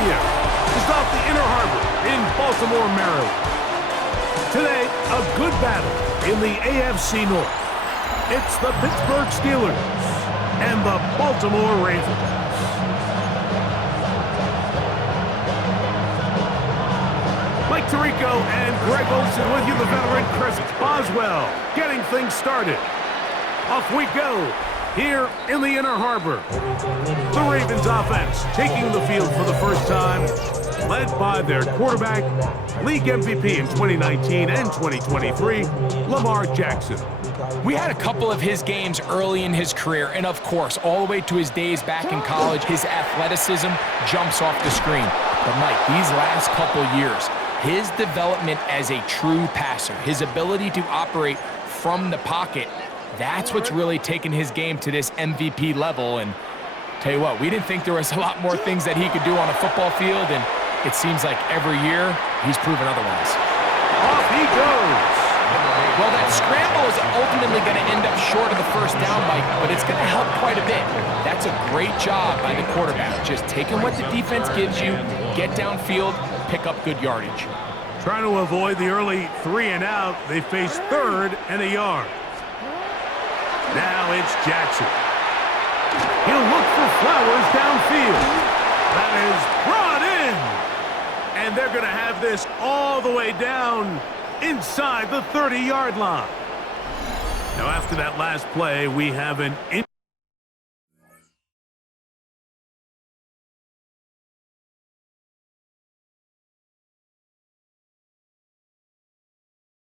Stadium is off the Inner Harbor in Baltimore, Maryland. Today, a good battle in the AFC North. It's the Pittsburgh Steelers and the Baltimore Ravens. Mike Tirico and Greg Olsen with you, the veteran Chris Boswell, getting things started. Off we go here in the Inner Harbor. The Ravens offense taking the field for the first time, led by their quarterback, league MVP in 2019 and 2023, Lamar Jackson. We had a couple of his games early in his career, and of course, all the way to his days back in college, his athleticism jumps off the screen. But Mike, these last couple years, his development as a true passer, his ability to operate from the pocket, that's what's really taken his game to this MVP level. And tell you what, we didn't think there was a lot more things that he could do on a football field, and it seems like every year he's proven otherwise. Off he goes. Well, that scramble is ultimately going to end up short of the first down, Mike, but it's going to help quite a bit. That's a great job by the quarterback, just taking what the defense gives you, get downfield, pick up good yardage. Trying to avoid the early 3 and out, they face 3rd and a yard. Now it's Jackson. He'll look for Flowers downfield. That is brought in. And they're going to have this all the way down inside the 30-yard line. Now after that last play, we have an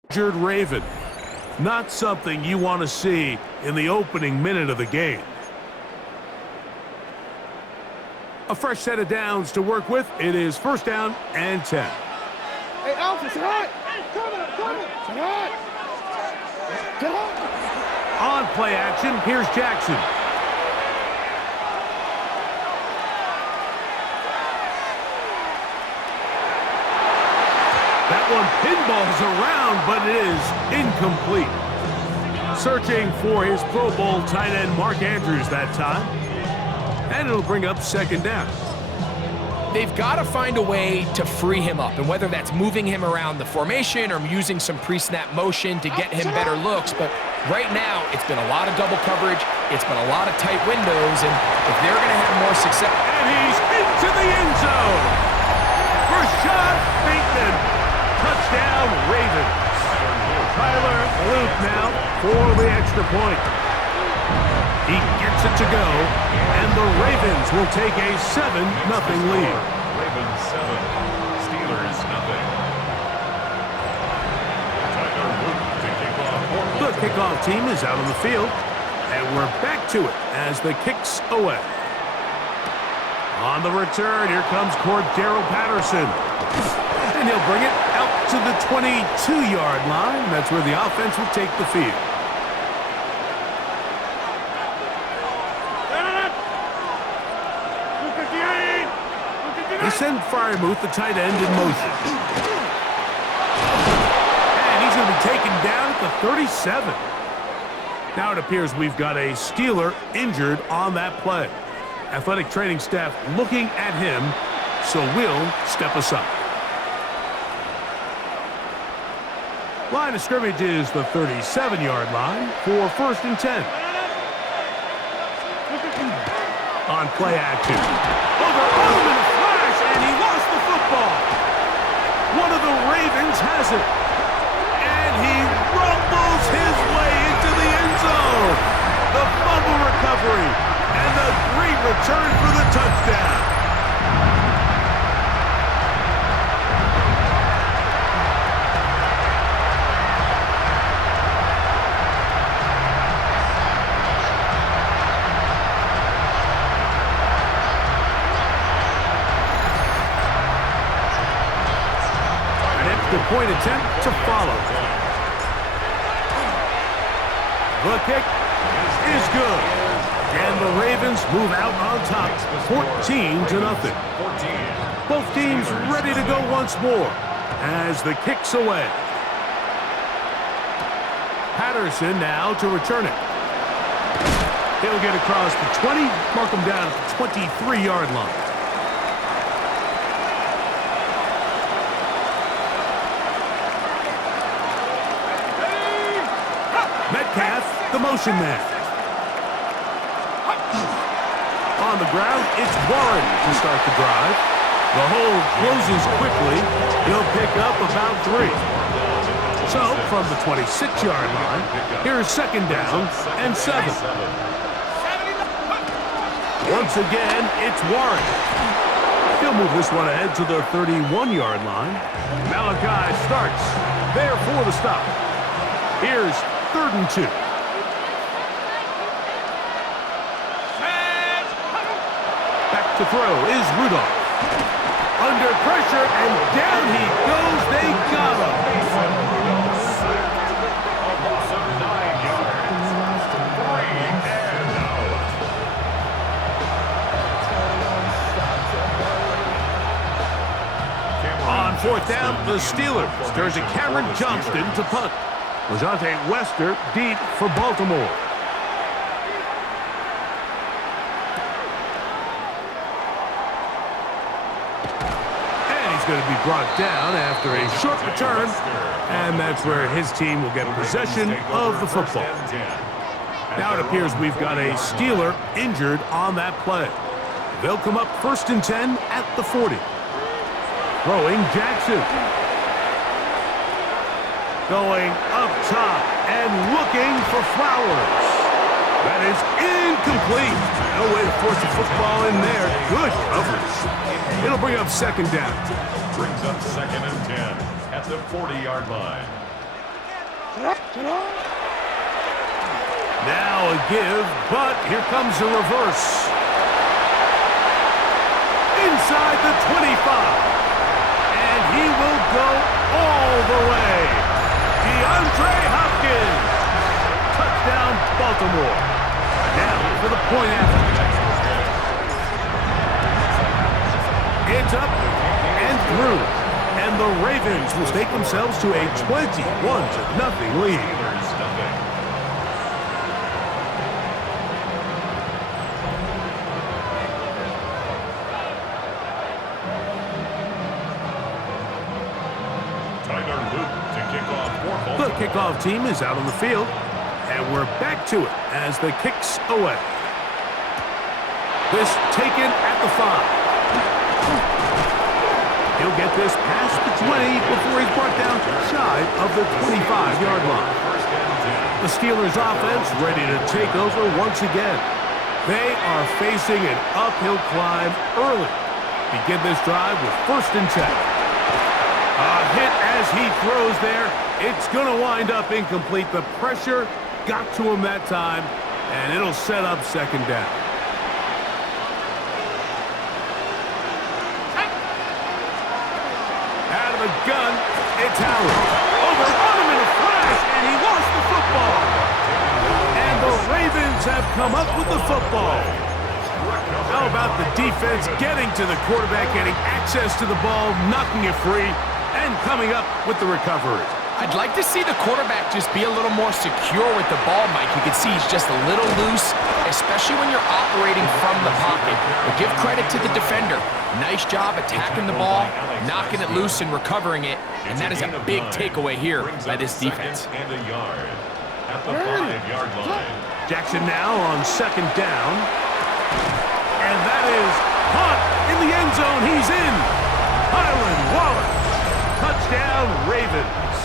injured Raven. Not something you want to see in the opening minute of the game. A fresh set of downs to work with. It is 1st down and 10. Hey, Alpha, sit hot! Come on! Sit hot! On play action, here's Jackson. That one pinballs around, but it is incomplete. Searching for his Pro Bowl tight end Mark Andrews that time. And it'll bring up 2nd down. They've got to find a way to free him up, and whether that's moving him around the formation or using some pre-snap motion to get him better looks. But right now, it's been a lot of double coverage. It's been a lot of tight windows, and if they're going to have more success... And he's into the end zone. Rashad Bateman. Touchdown, Ravens. Tyler Luke now for the extra point. He gets it to go, and the Ravens will take a 7-0 lead. Ravens 7, Steelers 0. The kickoff team is out on the field, and we're back to it as the kick's away. On the return, here comes Cordero Patterson. And he'll bring it out to the 22-yard line. That's where the offense will take the field. They send Freiermuth, the tight end, in motion. And he's going to be taken down at the 37. Now it appears we've got a Steeler injured on that play. Athletic training staff looking at him, so we'll step aside. Line of scrimmage is the 37-yard line for 1st and 10. On play action. Overthrown in a flash, and he lost the football. One of the Ravens has it. And he rumbles his way into the end zone. The fumble recovery and the great return for the touchdown. The point attempt to follow. The kick is good. And the Ravens move out on top, 14-0. Both teams ready to go once more as the kick's away. Patterson now to return it. He'll get across the 20, mark him down at the 23-yard line. motion man. On the ground, it's Warren to start the drive. The hole closes quickly. He'll pick up about 3. So, from the 26-yard line, here's second down and 7. Once again, it's Warren. He'll move this one ahead to the 31-yard line. Malachi starts there for the stop. Here's 3rd and 2. Back to throw is Rudolph. Under pressure, and down he goes. They got him. On 4th down, the Steelers turn to Cameron Johnston to punt. Lejante Wester deep for Baltimore. Going to be brought down after a short return, and that's where his team will get possession of the football. Now it appears we've got a Steeler injured on that play. They'll come up 1st and 10 at the 40. Throwing Jackson. Going up top and looking for Flowers. That is incomplete. No way to force the football in there. Good coverage. It'll bring up second down. Brings up 2nd and 10 at the 40-yard line. Now a give, but here comes a reverse. Inside the 25. And he will go all the way. DeAndre Hopkins. Touchdown, Baltimore. Now for the point after. It's up and through. And the Ravens will take themselves to a 21-0 lead. The kickoff team is out on the field, and we're back to it as the kick's away. This taken at the 5. He'll get this past the 20 before he's brought down shy of the 25-yard line. The Steelers offense ready to take over once again. They are facing an uphill climb early. Begin this drive with 1st and 10. A hit as he throws there. It's going to wind up incomplete. The pressure got to him that time, and it'll set up second down. Out of the gun, it's Howard. Overrun him in a flash, and he lost the football. And the Ravens have come up with the football. How about the defense getting to the quarterback, getting access to the ball, knocking it free, and coming up with the recovery. I'd like to see the quarterback just be a little more secure with the ball, Mike. You can see he's just a little loose, especially when you're operating from the pocket. But give credit to the defender. Nice job attacking the ball, knocking it loose and recovering it. And that is a big takeaway here by this defense. And a yard at the 5-yard line. Jackson now on second down. And that is caught in the end zone. He's in. Highland Wallace. Touchdown, Ravens.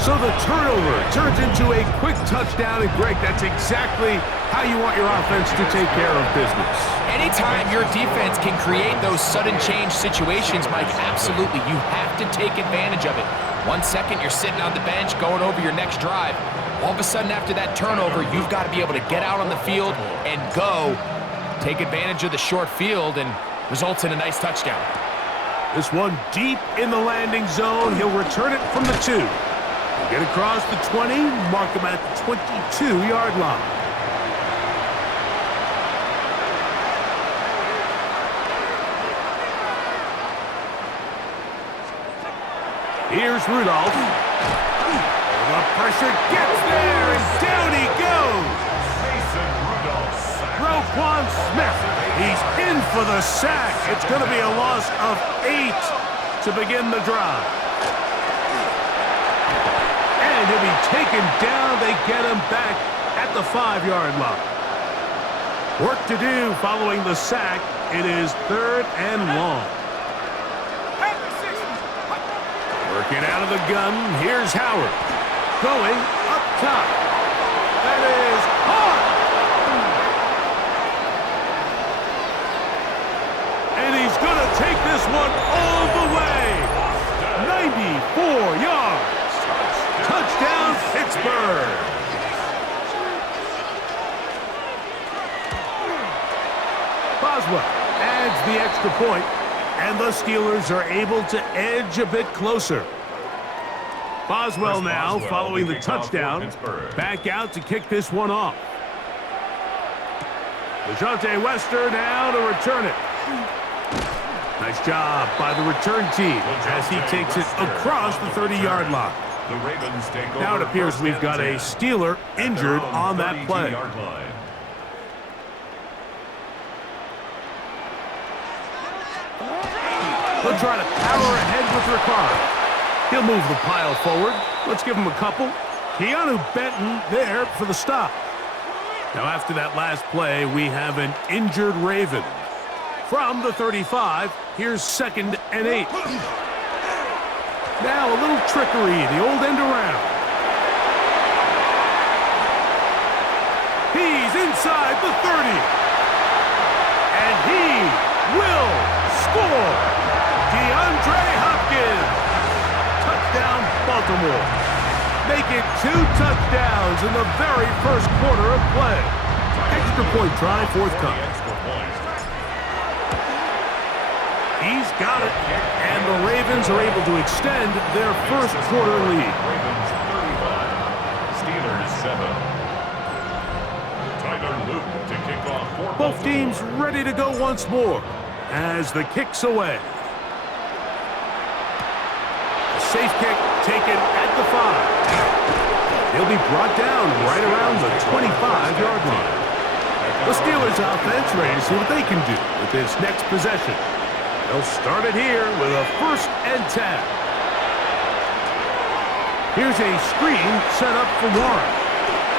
So the turnover turns into a quick touchdown, and Greg, that's exactly how you want your offense to take care of business. Anytime your defense can create those sudden change situations, Mike, absolutely, you have to take advantage of it. 1 second, you're sitting on the bench going over your next drive. All of a sudden, after that turnover, you've got to be able to get out on the field and go. Take advantage of the short field, and results in a nice touchdown. This one deep in the landing zone. He'll return it from the 2. Get across the 20, mark him at the 22-yard line. Here's Rudolph. The pressure gets there, and down he goes. Roquan Smith. He's in for the sack. It's going to be a loss of 8 to begin the drive. And he'll be taken down. They get him back at the 5-yard line. Work to do following the sack. It is 3rd and long. Working out of the gun. Here's Howard. Going up top. That is hard. And he's going to take this one all the way. 94 yards. Touchdown, Pittsburgh. Boswell adds the extra point, and the Steelers are able to edge a bit closer. Boswell now, following the touchdown, back out to kick this one off. DeJounte Wester now to return it. Nice job by the return team as he takes it across the 30-yard line. Now it appears we've got a Steeler injured on that play. He'll try to power ahead with Ricard. He'll move the pile forward. Let's give him a couple. Keanu Benton there for the stop. Now after that last play, we have an injured Raven. From the 35, here's 2nd and 8. Now a little trickery, the old end around. He's inside the 30. And he will score. DeAndre Hopkins. Touchdown, Baltimore. Make it 2 touchdowns in the very first quarter of play. Extra point try forthcoming. He's got it, and the Ravens are able to extend their first quarter lead. Ravens 35, Steelers 7. Tyler Luke to kick off for Both teams ready to go once more as the kick's away. A safe kick taken at the 5. He'll be brought down right around the 25-yard line. The Steelers offense ready to see what they can do with this next possession. They'll start it here with a 1st and 10. Here's a screen set up for Warren.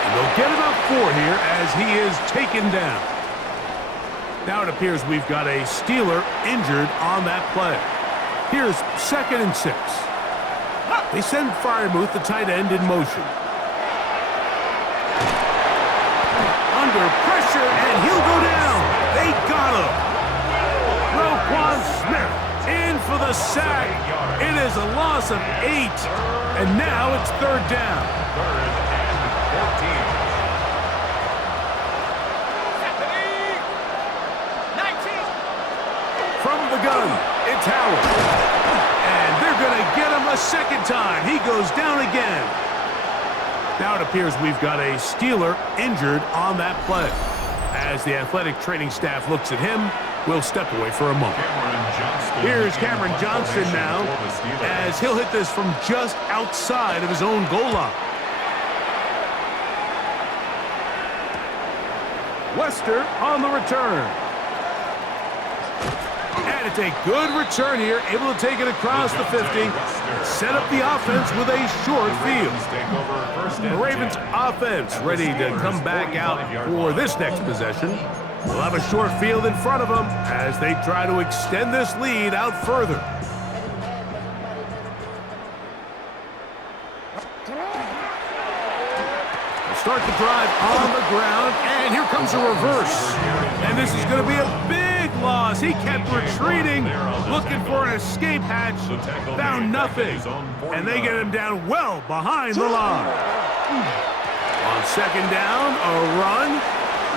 And they'll get about 4 here as he is taken down. Now it appears we've got a Steeler injured on that play. Here's 2nd and 6. They send Freiermuth, the tight end, in motion. Under pressure, and he'll go down. They got him. Roquan Smith in for the sack. It is a loss of 8, and now it's 3rd down. 3rd and 14. From the gun, it's Howard. And they're going to get him a 2nd time. He goes down again. Now it appears we've got a Steeler injured on that play. As the athletic training staff looks at him, we'll step away for a moment. Here's Cameron Johnston now as he'll hit this from just outside of his own goal line. Wester on the return. And it's a good return here, able to take it across the 50, set up the offense with a short field. The Ravens offense ready to come back out for this next possession. We'll have a short field in front of them as they try to extend this lead out further. They'll start the drive on the ground, and here comes a reverse. And this is going to be a big loss. He kept retreating, looking for an escape hatch, found nothing. And they get him down well behind the line. On 2nd down, a run.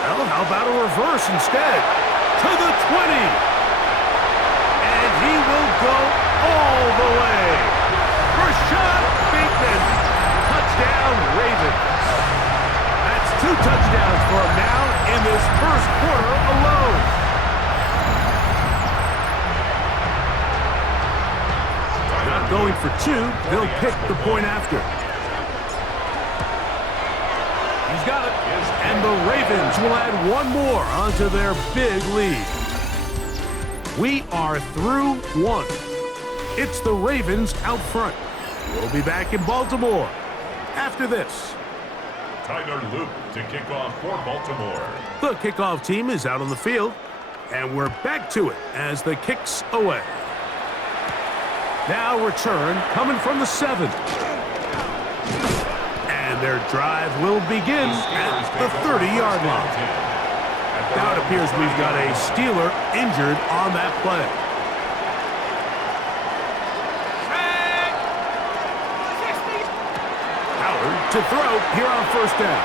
Well, how about a reverse instead? To the 20. And he will go all the way. Rashad Bateman. Touchdown, Ravens. That's 2 touchdowns for him now in this first quarter alone. Not going for 2. They'll pick the point after. He's got it. And the Ravens will add 1 more onto their big lead. We are through 1. It's the Ravens out front. We'll be back in Baltimore after this. Tyler Luke to kick off for Baltimore. The kickoff team is out on the field, and we're back to it as the kick's away. Now return coming from the 7. And their drive will begin at the 30-yard line. Now it appears we've got a Steeler injured on that play. Howard to throw here on first down.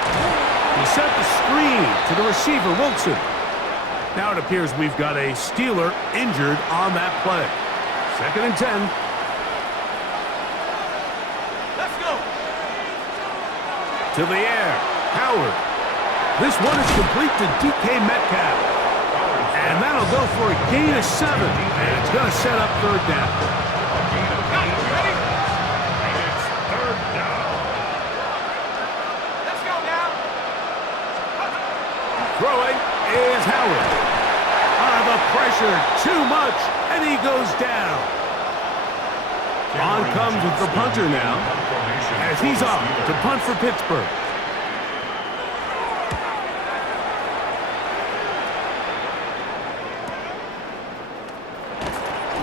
He sent the screen to the receiver, Wilson. Now it appears we've got a Steeler injured on that play. 2nd and 10. Let's go. To the air, Howard. This one is complete to DK Metcalf. And that'll go for a gain of 7. And it's going to set up 3rd down. It's 3rd down. Let's go now. Throwing is Howard. The pressure, too much, and he goes down. On comes the punter now, as he's off to punt for Pittsburgh.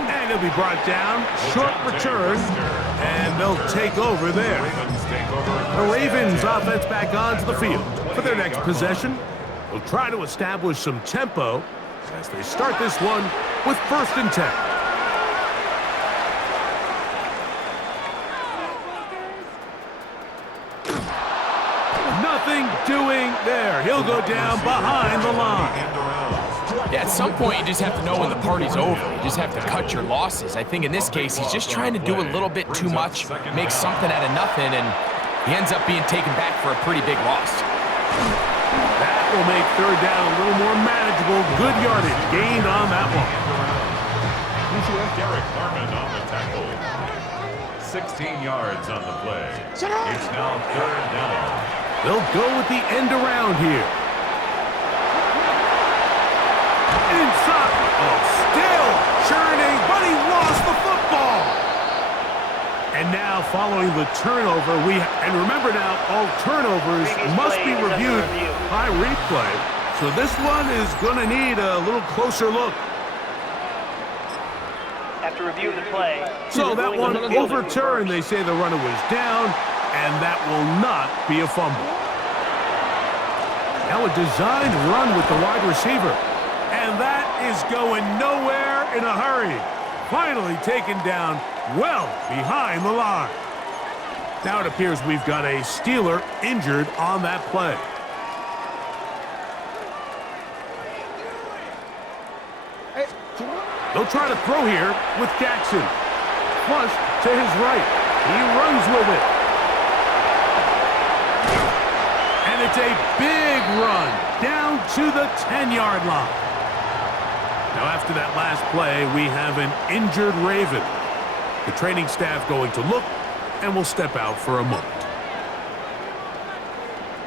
And he'll be brought down, short return, and they'll take over there. The Ravens offense back onto the field for their next possession. They'll try to establish some tempo as they start this one with 1st and 10. Nothing doing there. He'll go down behind the line. Yeah, at some point you just have to know when the party's over. You just have to cut your losses. I think in this case he's just trying to do a little bit too much, make something out of nothing, and he ends up being taken back for a pretty big loss. That will make 3rd down a little more manageable. Good yardage gained on that one. Derek Harmon on the tackle. 16 yards on the play. It's now 3rd down. They'll go with the end around here. Inside. Oh, still churning, but he lost the football. And now following the turnover, and remember now, all turnovers must be reviewed by replay. So this one is going to need a little closer look. After review of the play. So that one overturned. They say the runner was down, and that will not be a fumble. Now a designed run with the wide receiver. And that is going nowhere in a hurry. Finally taken down well behind the line. Now it appears we've got a Steeler injured on that play. They'll try to throw here with Jackson. Flush to his right. He runs with it. And it's a big run down to the 10-yard line. Now after that last play, we have an injured Raven. The training staff going to look and will step out for a moment.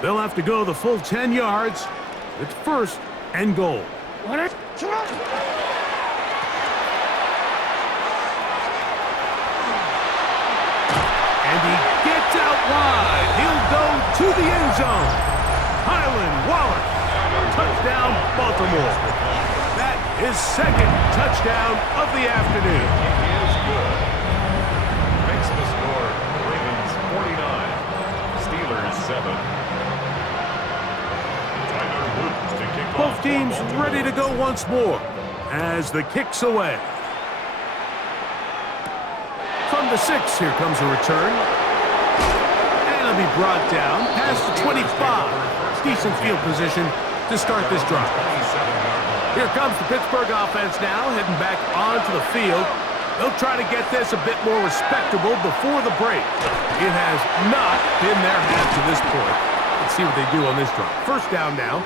They'll have to go the full 10 yards. It's 1st and goal. And he gets out wide. He'll go to the end zone. Highland Wallace. Touchdown, Baltimore. That is 2nd touchdown of the afternoon. He is good. Makes the score Ravens 49, Steelers 7. Tyler Luke to kick off. Both teams ready to go once more as the kick's away. From the 6, here comes a return. And it'll be brought down past the 25. Decent field position to start this drive. Here comes the Pittsburgh offense now, heading back onto the field. They'll try to get this a bit more respectable before the break. It has not been their half to this point. Let's see what they do on this drive. 1st down now.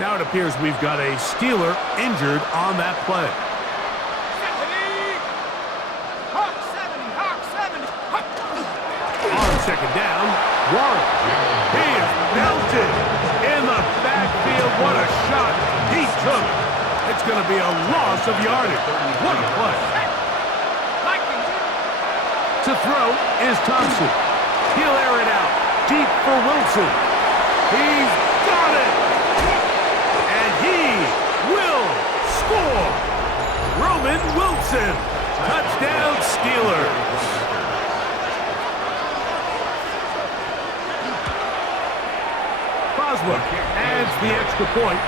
Now it appears we've got a Steeler injured on that play. On 2nd down, Warren. He is belted in the backfield. What a shot he took. It's going to be a loss of yardage. What a play. To throw is Thompson. He'll air it out. Deep for Wilson. He's got it. And he will score. Roman Wilson. Touchdown Steelers. Boswell adds the extra point,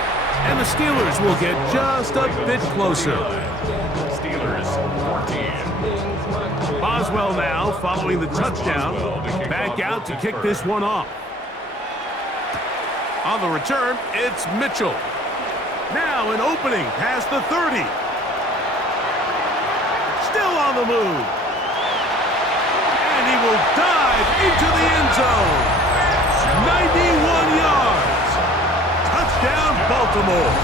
and the Steelers will get just a bit closer. Steelers 14. Boswell now following the touchdown, back out to kick this one off. On the return, it's Mitchell. Now an opening past the 30. Still on the move. And he will dive into the end zone. 91 yards. Touchdown, Baltimore.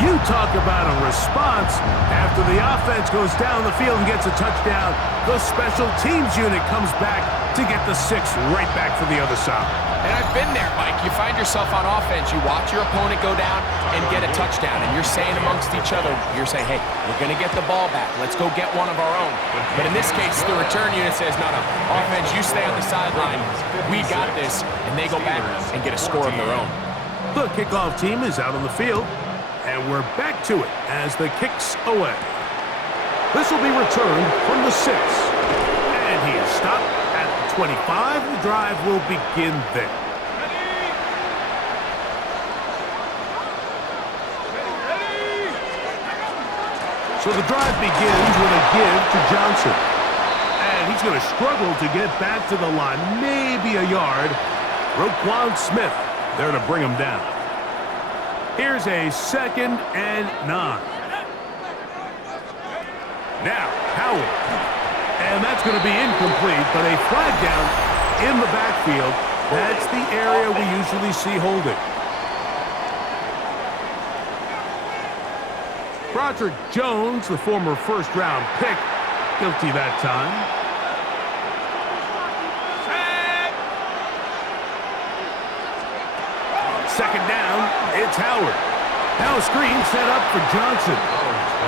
You talk about a response. After the offense goes down the field and gets a touchdown, the special teams unit comes back to get the 6 right back for the other side. And I've been there, Mike. You find yourself on offense, you watch your opponent go down and get a touchdown, and you're saying amongst each other, you're saying, hey, we're going to get the ball back. Let's go get one of our own. But in this case, the return unit says, no, offense, you stay on the sideline. We got this. And they go back and get a score of their own. The kickoff team is out on the field, and we're back to it as the kick's away. This will be returned from the 6. And he is stopped at the 25. The drive will begin there. So the drive begins with a give to Johnson. And he's going to struggle to get back to the line, maybe a yard. Roquan Smith there to bring him down. Here's a 2nd and 9. Now, Howard. And that's going to be incomplete, but a flag down in the backfield. That's the area we usually see holding. Broderick Jones, the former first-round pick, guilty that time. Second down, it's Howard. Now a screen set up for Johnson.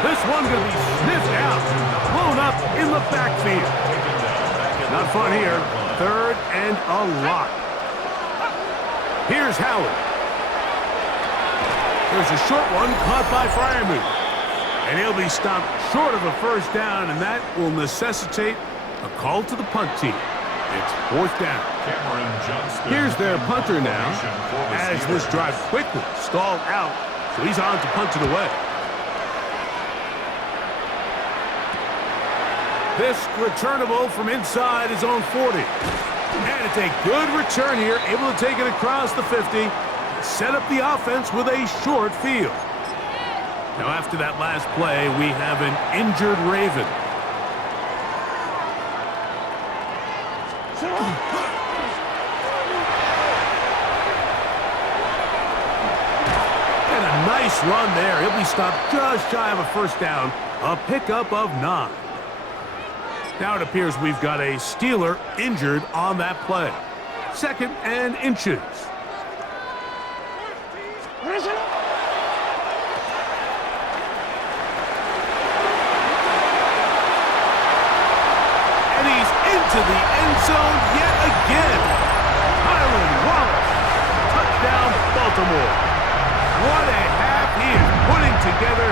This one going to be sniffed out, blown up in the backfield. Not fun here. 3rd and a lot. Here's Howard. There's a short one caught by Freiermuth. And he'll be stopped short of a first down, and that will necessitate a call to the punt team. It's 4th down. Here's their punter now, as this drive quickly stalled out, so he's on to punt it away. This returnable from inside his own 40. And it's a good return here, able to take it across the 50, set up the offense with a short field. Now, after that last play, we have an injured Raven. And a nice run there. He'll be stopped just shy of a first down. A pickup of 9. Now it appears we've got a Steeler injured on that play. 2nd and inches. To the end zone yet again. Highland Wallace. Touchdown, Baltimore. What a half he is putting together.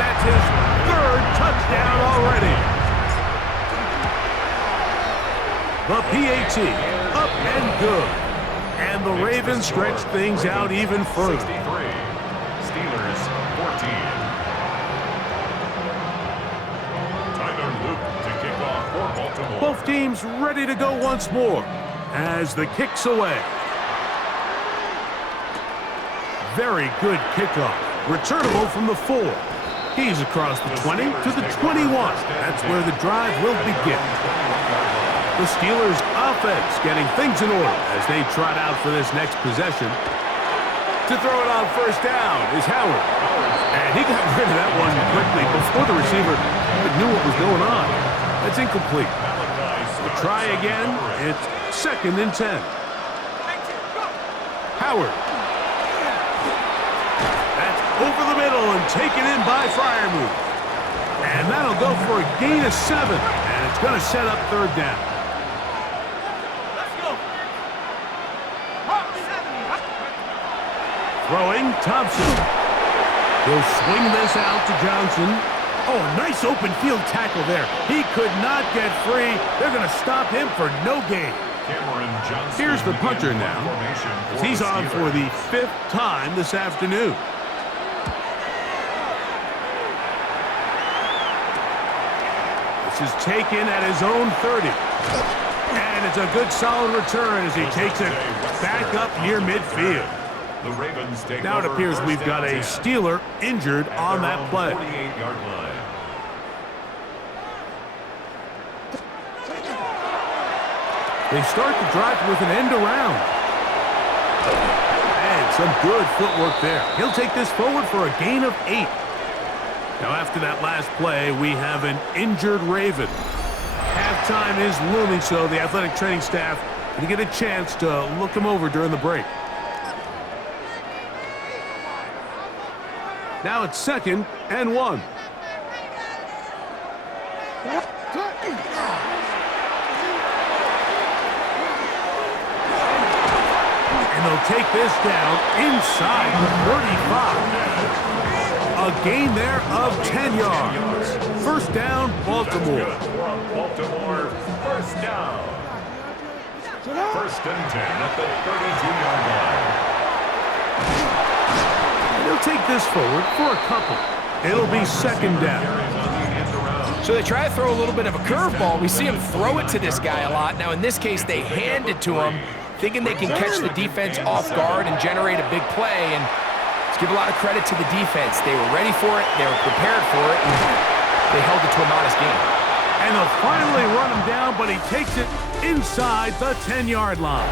That's his 3rd touchdown already. The PAT up and good. And the Ravens stretch things out even further. Steelers 14. Tyler Luke to kick off for Baltimore. Both teams ready to go once more as the kick's away. Very good kickoff. Returnable from the 4. He's across the 20 to the 21. That's where the drive will begin. The Steelers' offense getting things in order as they trot out for this next possession. To throw it on first down is Howard. And he got rid of that one quickly before the receiver knew what was going on. That's incomplete. We'll try again. It's 2nd and 10. Howard. That's over the middle and taken in by Freiermuth. And that'll go for a gain of 7. And And it's going to set up third down. Throwing, Thompson. He'll swing this out to Johnson. Oh, a nice open field tackle there. He could not get free. They're going to stop him for no gain. Here's the punter now, as he's on for the 5th time this afternoon. This is taken at his own 30. And it's a good solid return as he takes it back up near midfield. The Ravens take Now it appears we've got a Steeler injured on that play. 48-yard line. They start the drive with an end around. And some good footwork there. He'll take this forward for a gain of 8. Now after that last play, we have an injured Raven. Halftime is looming, so the athletic training staff going to get a chance to look him over during the break. Now it's 2nd and 1. And they'll take this down inside the 35. A gain there of 10 yards. First down, Baltimore. Baltimore, first down. 1st and 10 at the 32-yard line. They'll take this forward for a couple. It'll be 2nd down. So they try to throw a little bit of a curveball. We see him throw it to this guy a lot. Now in this case, they hand it to him, thinking they can catch the defense off guard and generate a big play. And let's give a lot of credit to the defense. They were ready for it, they were prepared for it, and they held it to a modest gain. And they'll finally run him down, but he takes it inside the 10-yard line.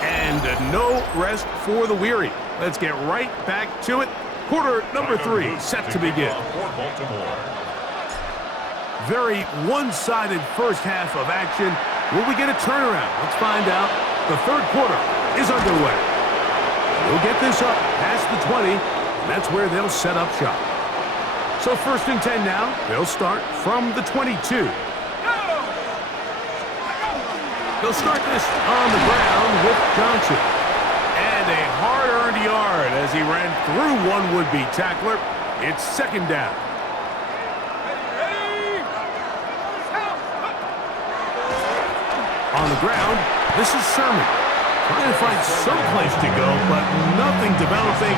And no rest for the weary. Let's get right back to it. Quarter number 3 set to begin. Very one-sided first half of action. Will we get a turnaround? Let's find out. The 3rd quarter is underway. We'll get this up past the 20, and that's where they'll set up shop. So 1st and 10 now. They'll start from the 22. They'll start this on the ground with Johnson. And a hard-earned yard as he ran through one would-be tackler. It's 2nd down. On the ground, this is Sermon. Trying to find some place to go, but nothing developing.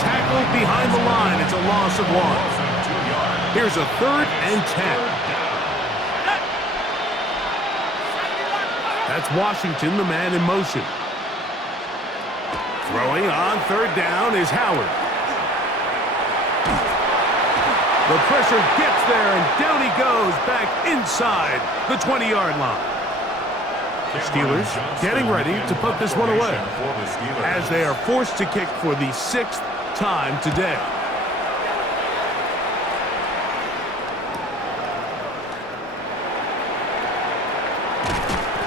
Tackled behind the line. It's a loss of 1. Here's a 3rd and 10. That's Washington, the man in motion. Throwing on 3rd down is Howard. The pressure gets there, and down he goes back inside the 20-yard line. The Steelers getting ready to put this one away as they are forced to kick for the 6th time today.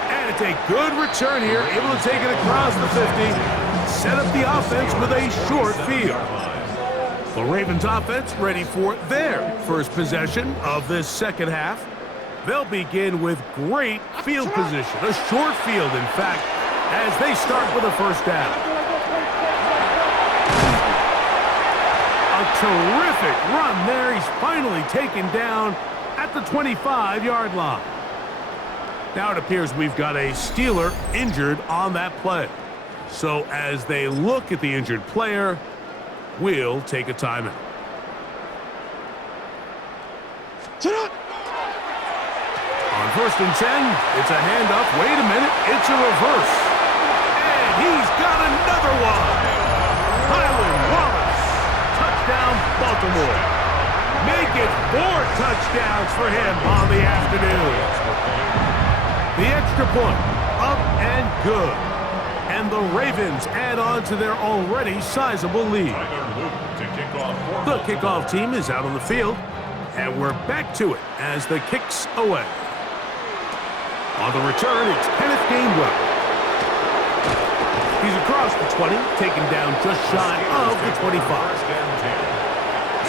And it's a good return here, able to take it across the 50, set up the offense with a short field. The Ravens offense ready for their first possession of this 2nd half. They'll begin with great field position, a short field, in fact, as they start with a 1st down. A terrific run there. He's finally taken down at the 25-yard line. Now it appears we've got a Steeler injured on that play. So as they look at the injured player, we'll take a timeout. On 1st and 10, it's a handoff. Wait a minute, it's a reverse. And he's got another one. Highland Wallace. Touchdown, Baltimore. Make it 4 touchdowns for him on the afternoon. The extra point, up and good. And the Ravens add on to their already sizable lead. The kickoff team is out on the field, and we're back to it as the kick's away. On the return, it's Kenneth Gainwell. He's across the 20, taken down just shy of the 25.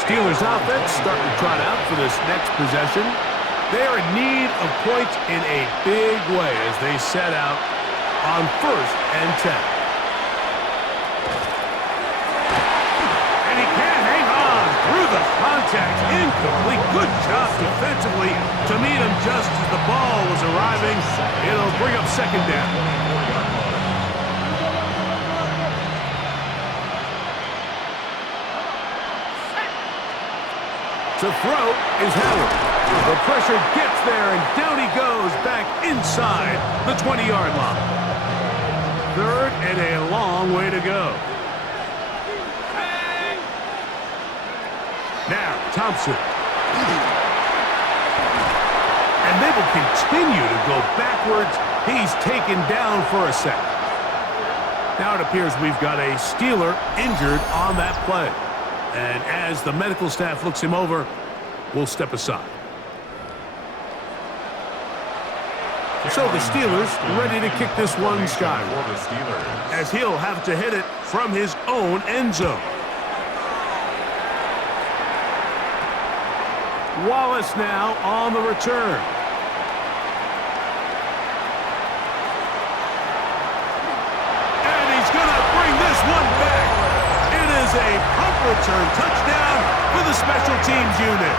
Steelers offense starting to trot out for this next possession. They are in need of points in a big way as they set out on 1st and 10. And he can't hang on through the contact. Incomplete. Good job defensively to meet him just as the ball was arriving. It'll bring up 2nd down. To throw is Howard. The pressure gets there, and down he goes back inside the 20-yard line. 3rd and a long way to go. Now, Thompson. And they will continue to go backwards. He's taken down for a second. Now it appears we've got a Steeler injured on that play. And as the medical staff looks him over, we'll step aside. So the Steelers ready to kick this one skyward, as he'll have to hit it from his own end zone. Wallace now on the return. And he's going to bring this one back. It is a punt return touchdown for the special teams unit.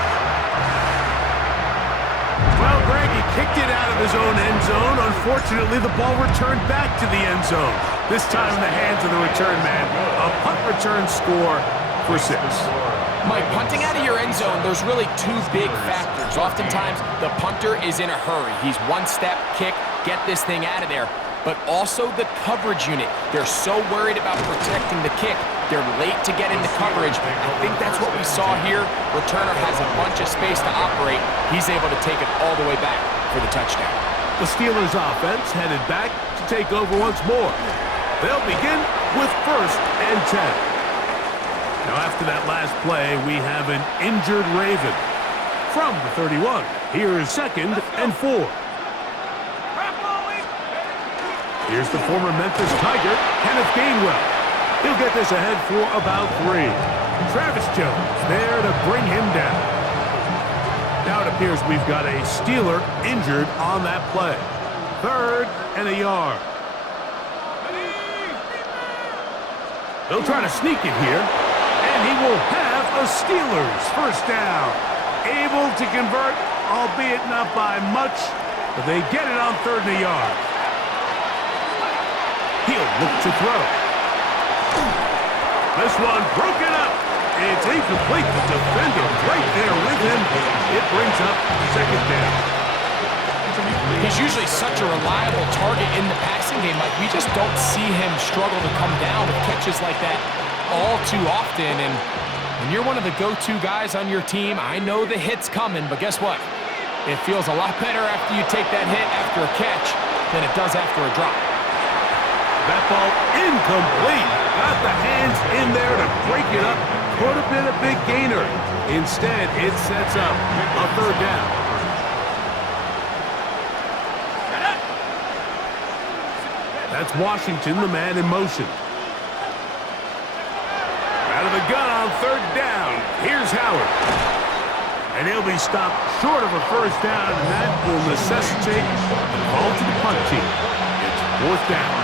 Well, Greg, he kicked it out of his own end zone. Unfortunately, the ball returned back to the end zone. This time in the hands of the return man. A punt return score for 6. Mike, punting out of your end zone, there's really 2 big factors. Oftentimes, the punter is in a hurry. He's one step, kick, get this thing out of there. But also the coverage unit. They're so worried about protecting the kick. They're late to get into coverage. I think that's what we saw here. Returner has a bunch of space to operate. He's able to take it all the way back for the touchdown. The Steelers offense headed back to take over once more. They'll begin with 1st and 10. Now after that last play, we have an injured Raven. From the 31, here is 2nd and 4. Here's the former Memphis Tiger, Kenneth Gainwell. He'll get this ahead for about 3. Travis Jones there to bring him down. Now it appears we've got a Steeler injured on that play. 3rd and a yard. They'll try to sneak it here, and he will have a Steelers 1st down. Able to convert, albeit not by much, but they get it on 3rd and a yard. He'll look to throw. This one broken up. It's incomplete. The defender right there with him. It brings up 2nd down. He's usually such a reliable target in the passing game. Like, we just don't see him struggle to come down with catches like that all too often. And when you're one of the go-to guys on your team, I know the hit's coming, but guess what? It feels a lot better after you take that hit after a catch than it does after a drop. That ball incomplete. Got the hands in there to break it up. Could have been a big gainer. Instead, it sets up a 3rd down. That's Washington, the man in motion. Out of the gun on 3rd down. Here's Howard. And he'll be stopped short of a 1st down, and that will necessitate a call to the punt team. It's 4th down.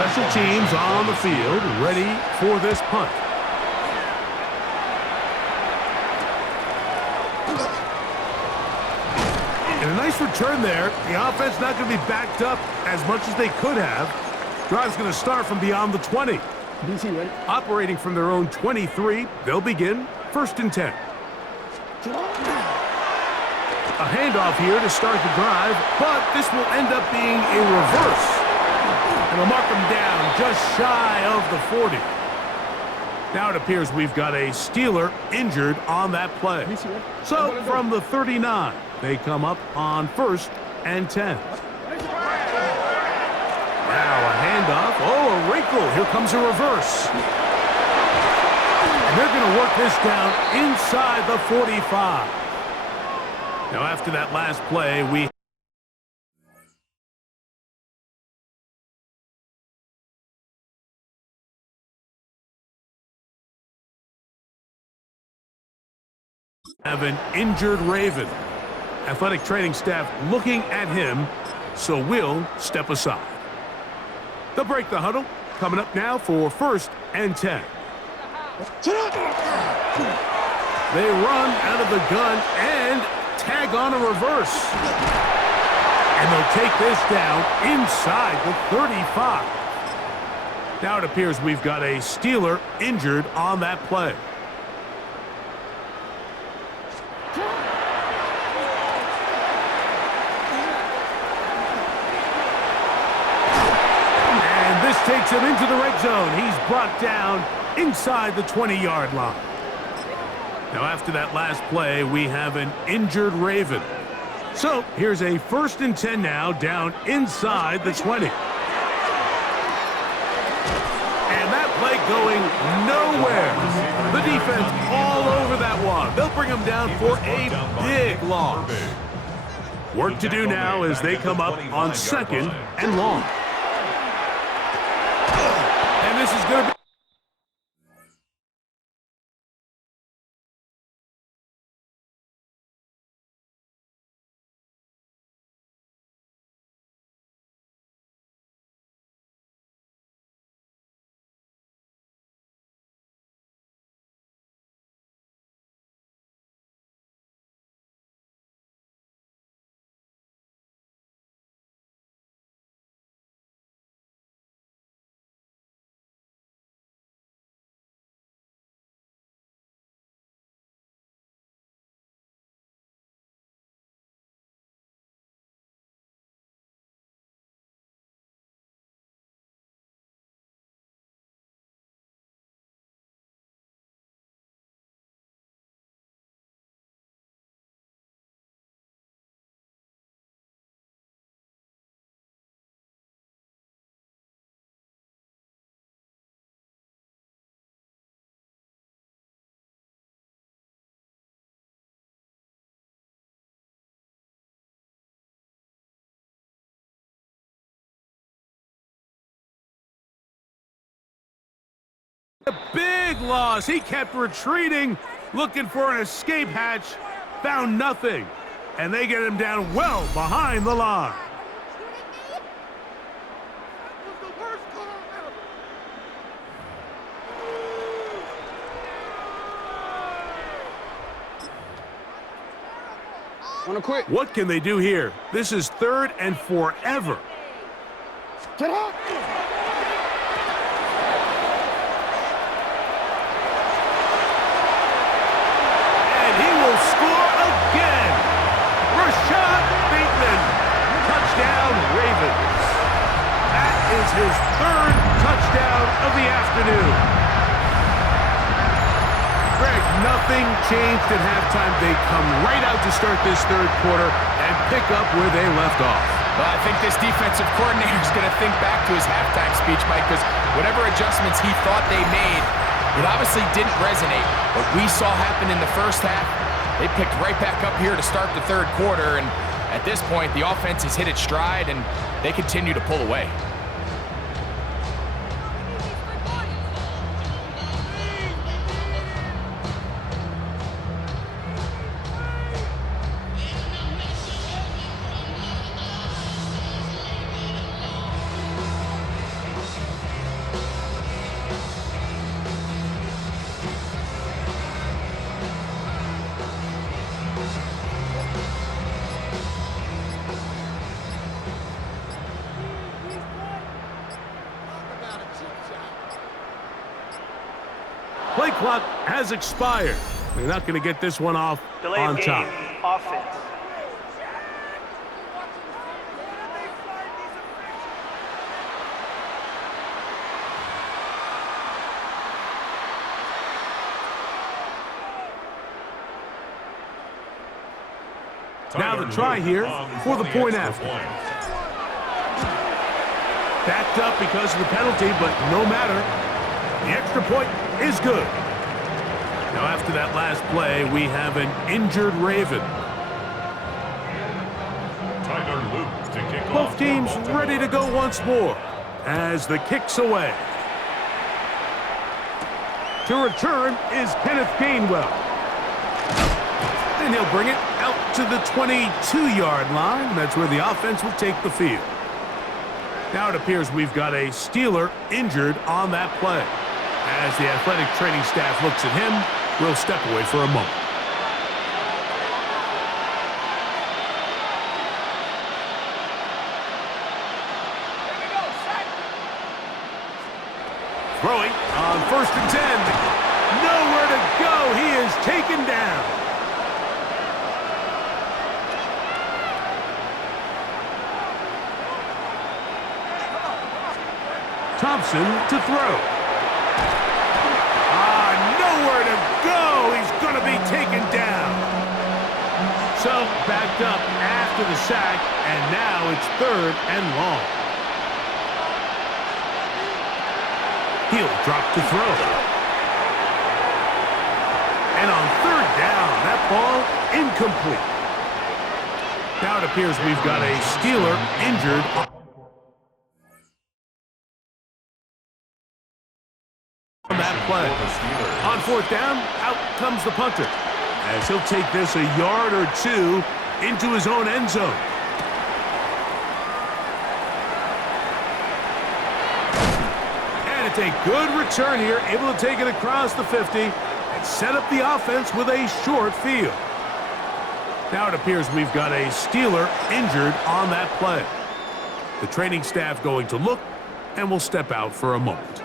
Special teams on the field, ready for this punt. And a nice return there. The offense not going to be backed up as much as they could have. Drive's going to start from beyond the 20. DC ready? Operating from their own 23, they'll begin 1st and 10. A handoff here to start the drive, but this will end up being a reverse. And they'll mark them down just shy of the 40. Now it appears we've got a Steeler injured on that play. So from the 39, they come up on 1st and 10. Now a handoff. Oh, a wrinkle. Here comes a reverse. And they're going to work this down inside the 45. Now after that last play, we have an injured Raven. Athletic training staff looking at him, so we'll step aside. They'll break the huddle. Coming up now for 1st and 10. They run out of the gun and tag on a reverse. And they'll take this down inside the 35. Now it appears we've got a Steeler injured on that play. And this takes him into the red zone. He's brought down inside the 20-yard line. Now after that last play, we have an injured Raven. So here's a 1st and 10 now, down inside the 20. And that play going nowhere. The defense all over that one. They'll bring him down for a big loss. Work to do now as they come up on 2nd and long. And this is going to be a big loss. He kept retreating, looking for an escape hatch, found nothing, and they get him down well behind the line. Wanna quit? What can they do here? This is 3rd and forever. Get up! His 3rd touchdown of the afternoon. Greg, nothing changed at halftime. They come right out to start this 3rd quarter and pick up where they left off. Well, I think this defensive coordinator is going to think back to his halftime speech, Mike, because whatever adjustments he thought they made, it obviously didn't resonate. What we saw happen in the 1st half, they picked right back up here to start the 3rd quarter, and at this point, the offense has hit its stride, and they continue to pull away. Play clock has expired. They're not going to get this one off Delay on of game, top. offense. Now the try here for the point after. Backed up because of the penalty, but no matter. The extra point is good. Now after that last play, we have an injured Raven. Both teams ready to go once more as the kick's away. To return is Kenneth Gainwell. And he'll bring it out to the 22-yard line. That's where the offense will take the field. Now it appears we've got a Steeler injured on that play. As the athletic training staff looks at him, we'll step away for a moment. Throwing on 1st and 10. Nowhere to go. He is taken down. Thompson to throw. Nowhere to go. He's going to be taken down. So backed up after the sack, and now it's 3rd and long. He'll drop to throw. And on 3rd down, that ball incomplete. Now it appears we've got a Steeler injured on that play. On 4th down, out comes the punter, as he'll take this a yard or 2 into his own end zone. It's a good return here, able to take it across the 50 and set up the offense with a short field. Now it appears we've got a Steeler injured on that play. The training staff going to look, and we'll step out for a moment.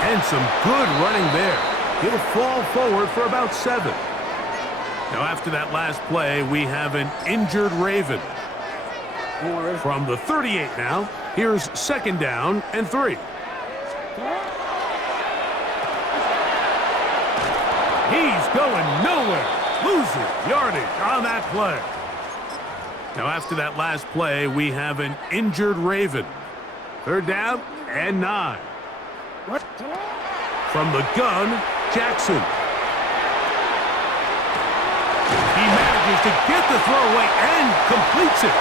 And some good running there. He'll fall forward for about 7. Now, after that last play, we have an injured Raven. From the 38 now, here's 2nd down and 3. He's going nowhere. Losing yardage on that play. Now, after that last play, we have an injured Raven. 3rd down and 9. From the gun, Jackson. He manages to get the throw away and completes it.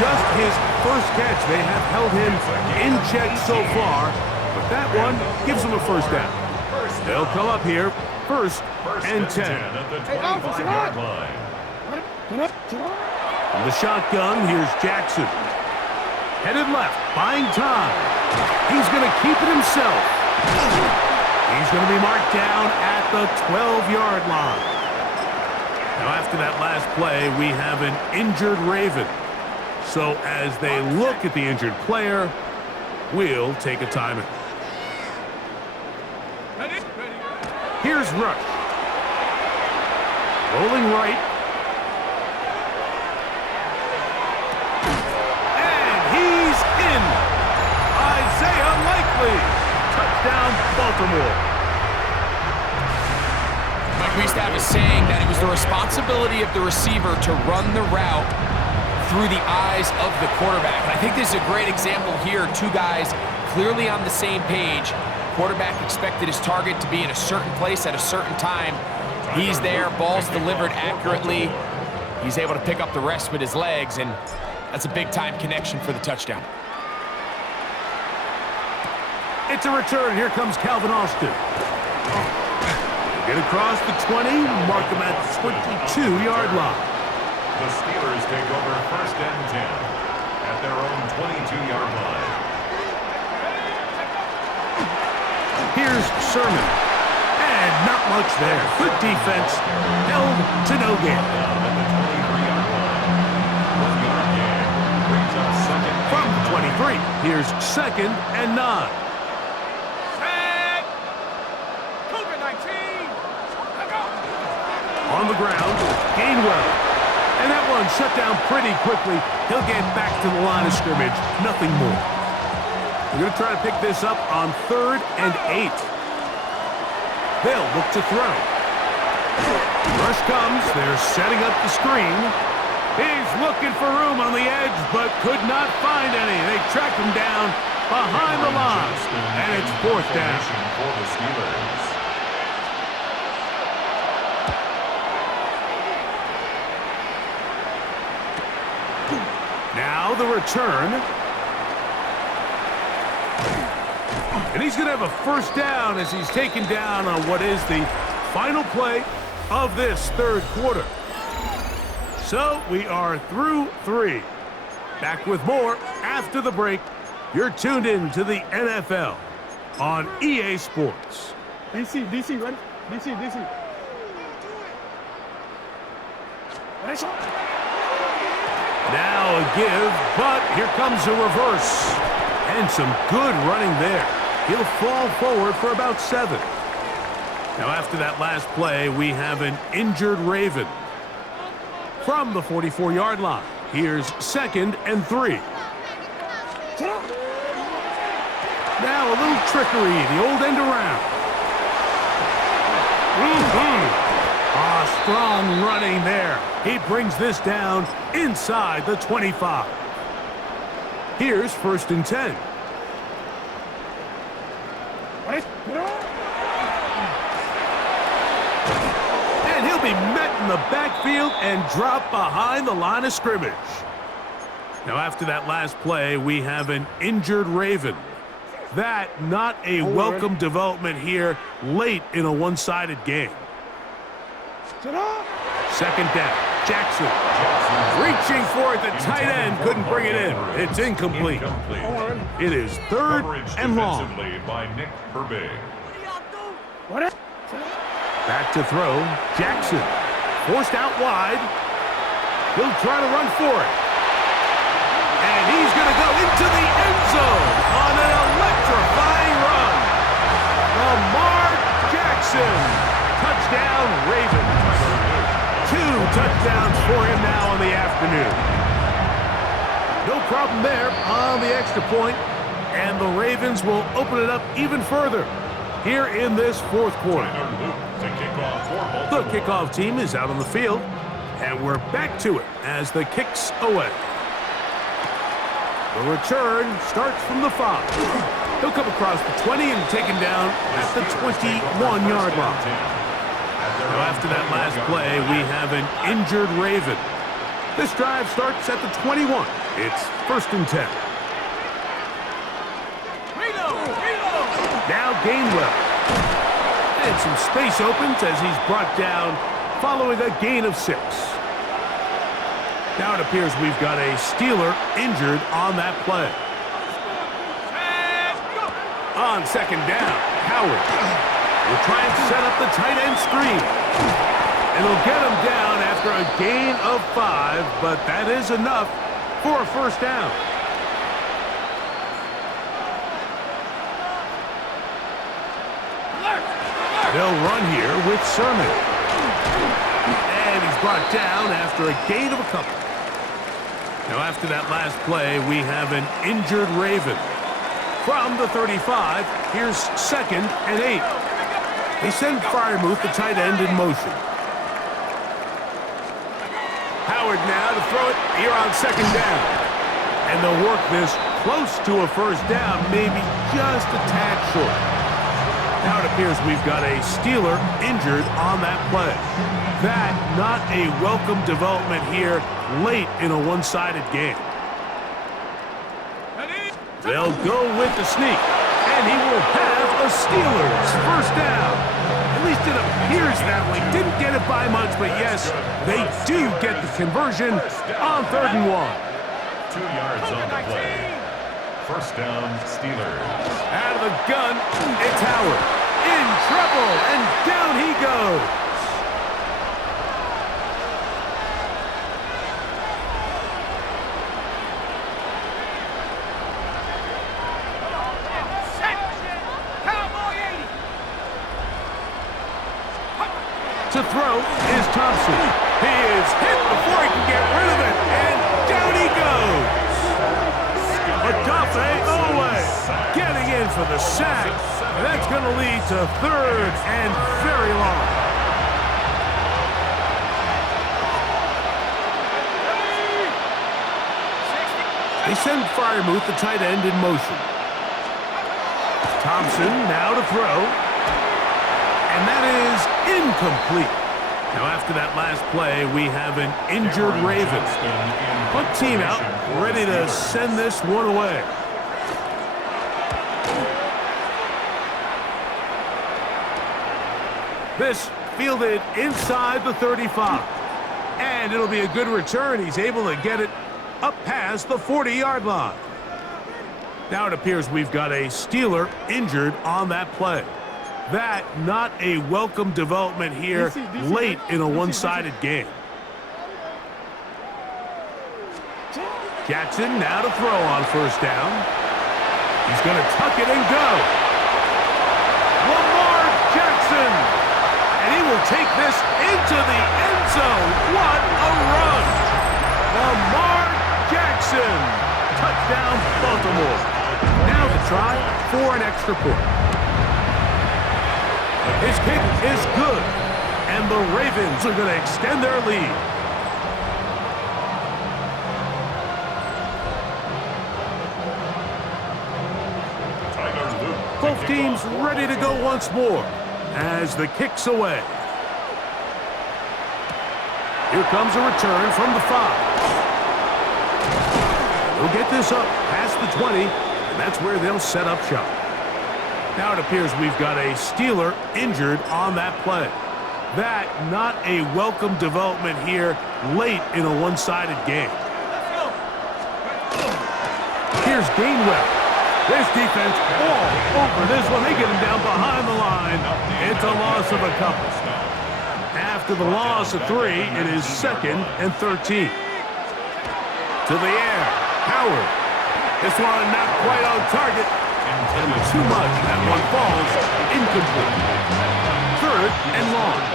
Just his first catch. They have held him in check so far, but that one gives him a 1st down. They'll come up here, 1st and 10. From the shotgun, here's Jackson. Headed left, buying time. He's going to keep it himself. He's going to be marked down at the 12-yard line. Now, after that last play, we have an injured Raven. So as they look at the injured player, we'll take a timeout. Here's Rush. Rolling right. And he's in. Isaiah Likely. Touchdown, Baltimore. We used to have a saying that it was the responsibility of the receiver to run the route through the eyes of the quarterback. And I think this is a great example here. 2 guys clearly on the same page. Quarterback expected his target to be in a certain place at a certain time. He's there, ball's delivered accurately. He's able to pick up the rest with his legs, and that's a big-time connection for the touchdown. It's a return. Here comes Calvin Austin. Get across the 20, mark him at the 22-yard line. The Steelers take over 1st and 10 at their own 22-yard line. Here's Sermon. And not much there. Good defense. Held to no gain. At the 23-yard line. 1-yard gain brings up 2nd. From the 23, here's 2nd and 9. On the ground, Gainwell. And that one shut down pretty quickly. He'll get back to the line of scrimmage. Nothing more. We're going to try to pick this up on 3rd and 8. They'll look to throw. Rush comes. They're setting up the screen. He's looking for room on the edge, but could not find any. They track him down behind the line. And it's 4th down. For the Steelers. Now the return. And he's going to have a first down as he's taken down on what is the final play of this third quarter. So we are through 3. Back with more after the break. You're tuned in to the NFL on EA Sports. DC, ready? DC. Now a give, but here comes a reverse. And some good running there. He'll fall forward for about 7. Now after that last play, we have an injured Raven. From the 44-yard line, here's 2nd and 3. Now a little trickery, the old end around. Strong running there. He brings this down inside the 25. Here's 1st and 10. And he'll be met in the backfield and dropped behind the line of scrimmage. Now after that last play, we have an injured Raven. That not a welcome development here late in a one-sided game. 2nd down. Jackson. Reaching for it. The tight end couldn't bring it in. It's incomplete. It is 3rd and long. By Nick Herbig. Back to throw. Jackson. Forced out wide. He'll try to run for it. And he's going to go into the end zone on an electrifying run. Lamar Jackson. Touchdown, Ravens. 2 touchdowns for him now in the afternoon. No problem there on the extra point, and the Ravens will open it up even further here in this 4th quarter. The kickoff team is out on the field, and we're back to it as the kick's away. The return starts from the 5. He'll come across the 20 and taken down at the 21-yard line. Now after that last play, we have an injured Raven. This drive starts at the 21. It's 1st and 10. Now Gainwell. And some space opens as he's brought down following a gain of 6. Now it appears we've got a Steeler injured on that play. On 2nd down, Howard will try and set up the tight end screen. And he'll get him down after a gain of 5, but that is enough for a first down. They'll run here with Sermon. And he's brought down after a gain of a couple. Now after that last play, we have an injured Raven. From the 35, here's 2nd and 8. They send Freiermuth, the tight end, in motion. Howard now to throw it here on 2nd down. And they'll work this close to a first down, maybe just a tad short. Now it appears we've got a Steeler injured on that play. That not a welcome development here late in a one-sided game. They'll go with the sneak. And he will have a Steelers first down. At least it appears that way. Didn't get it by much, but yes, they do get the conversion on 3rd and 1. 2 yards on the play. First down, Steelers. Out of the gun, it's Howard. In trouble, and down he goes. To throw is Thompson. He is hit before he can get rid of it, and down he goes. Odafe Oweh getting in for the sack. And that's going to lead to 3rd and very long. They send Freiermuth, the tight end, in motion. Thompson now to throw. And that is incomplete. Now after that last play, we have an injured Raven. Punt team out, ready to send this one away. This fielded inside the 35. And it'll be a good return. He's able to get it up past the 40-yard line. Now it appears we've got a Steeler injured on that play. That not a welcome development here late in a one-sided game. Jackson now to throw on first down. He's going to tuck it and go. Lamar Jackson. And he will take this into the end zone. What a run. Lamar Jackson. Touchdown, Baltimore. Now the try for an extra point. His kick is good. And the Ravens are going to extend their lead. Both teams ready to go once more as the kick's away. Here comes a return from the 5. He'll get this up past the 20, and that's where they'll set up shop. Now it appears we've got a Steeler injured on that play. That not a welcome development here late in a one-sided game. Here's Gainwell. This defense all over this one. They get him down behind the line. It's a loss of a couple. After the loss of 3, it is 2nd and 13. To the air, Howard. This one not quite on target. And too much. That one falls incomplete. 3rd and long.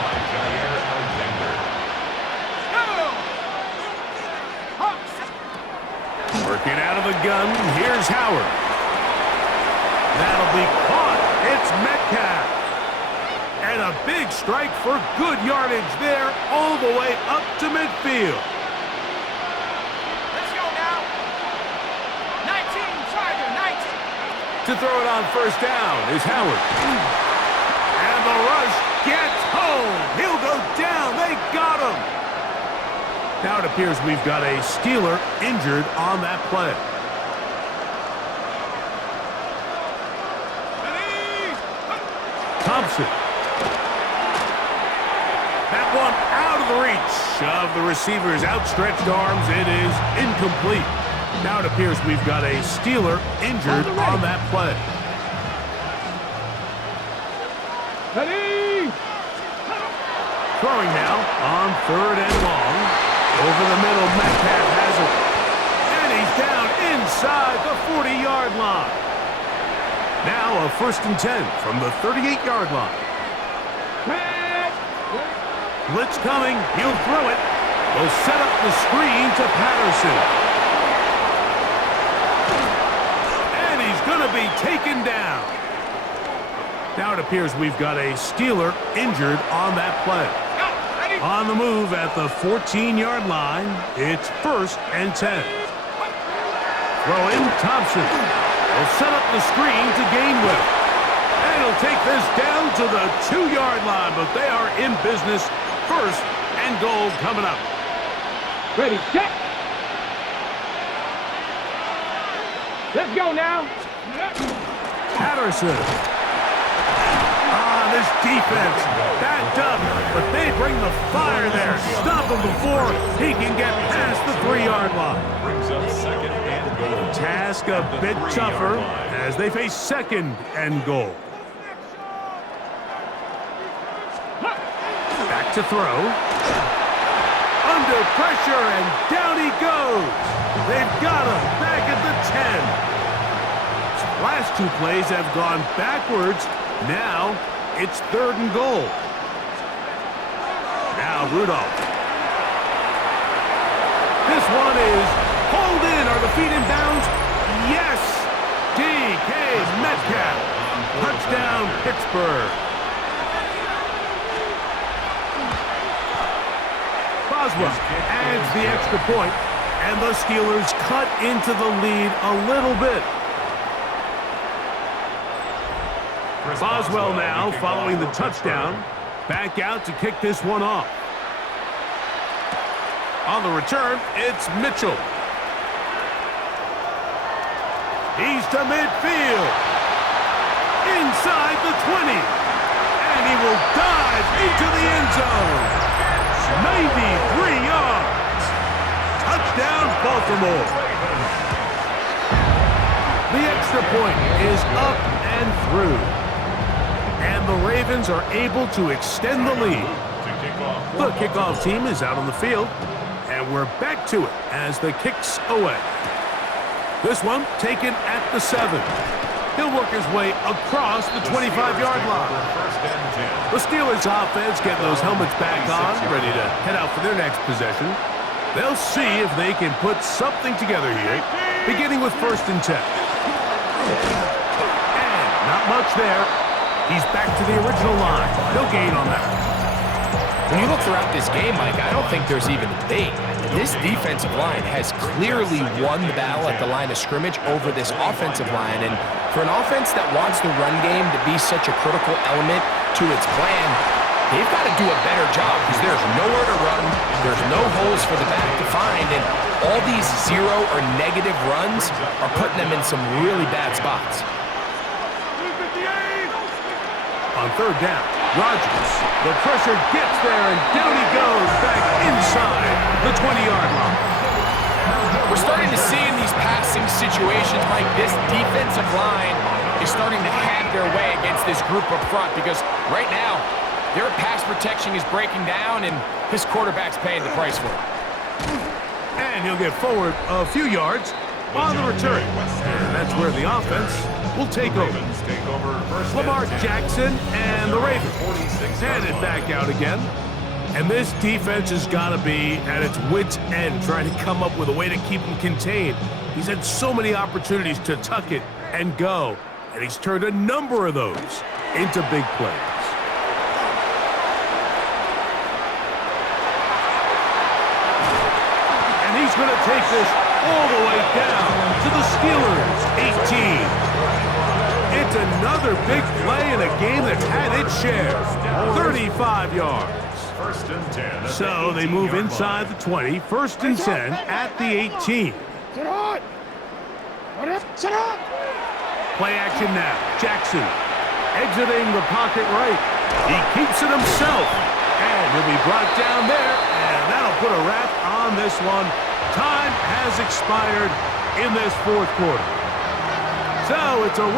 Working out of the gun. Here's Howard. That'll be caught. It's Metcalf. And a big strike for good yardage there all the way up to midfield. Let's go now. 19, Charger, 19. To throw it on first down is Howard. And the rush gets home. He'll go down. They got him. Now it appears we've got a Steeler injured on that play. Thompson. That one out of the reach of the receiver's outstretched arms. It is incomplete. Now it appears we've got a Steeler injured on that play. Ready? Throwing now on 3rd and long. Over the middle, Metcalf has it. And he's down inside the 40-yard line. Now a 1st and 10 from the 38-yard line. Blitz coming. He'll throw it. They'll set up the screen to Patterson. And he's going to be taken down. Now it appears we've got a Steeler injured on that play. On the move at the 14-yard line. It's 1st and 10. Throw in Thompson. They'll set up the screen to Gainwell. And he'll take this down to the 2-yard line, but they are in business. 1st and goal coming up. Ready, check. Let's go now. Patterson. This defense backed up, but they bring the fire there. Stop him before he can get past the 3-yard line. Brings up 2nd and goal. Task a bit tougher as they face 2nd and goal. Back to throw. Under pressure, and down he goes. They've got him back at the 10. Last 2 plays have gone backwards. Now it's 3rd and goal. Now Rudolph. This one is pulled in. Are the feet in bounds? Yes. DK Metcalf. Touchdown, Pittsburgh. Boswell adds the extra point, and the Steelers cut into the lead a little bit. Boswell now, following the touchdown, back out to kick this one off. On the return, it's Mitchell. He's to midfield. Inside the 20. And he will dive into the end zone. 93 yards. Touchdown, Baltimore. The extra point is up and through. And the Ravens are able to extend the lead. The kickoff team is out on the field. And we're back to it as the kick's away. This one taken at the 7. He'll work his way across the 25-yard line. The Steelers offense getting those helmets back on, ready to head out for their next possession. They'll see if they can put something together here, beginning with 1st and 10. And not much there. He's back to the original line. No gain on that. When you look throughout this game, Mike, I don't think there's even a debate. This defensive line has clearly won the battle at the line of scrimmage over this offensive line. And for an offense that wants the run game to be such a critical element to its plan, they've got to do a better job because there's nowhere to run, there's no holes for the back to find, and all these zero or negative runs are putting them in some really bad spots. On 3rd down, Rodgers. The pressure gets there, and down he goes back inside the 20-yard line. We're starting to see in these passing situations, Mike, this defensive line is starting to have their way against this group up front because right now, their pass protection is breaking down, and his quarterback's paying the price for it. And he'll get forward a few yards on the return. And that's where the offense will take over. Lamar Jackson and the Ravens headed back out again. And this defense has got to be at its wits' end trying to come up with a way to keep him contained. He's had so many opportunities to tuck it and go, and he's turned a number of those into big plays. And he's going to take this all the way down to the Steelers' 18. It's another big play in a game that had its share. 35 yards. 1st and 10. So they move inside the 20. 1st and 10 at the 18. Sit on! Sit on! Play action now. Jackson exiting the pocket right. He keeps it himself. And he'll be brought down there. And that'll put a wrap on this one. Time has expired in this 4th quarter. So it's a win.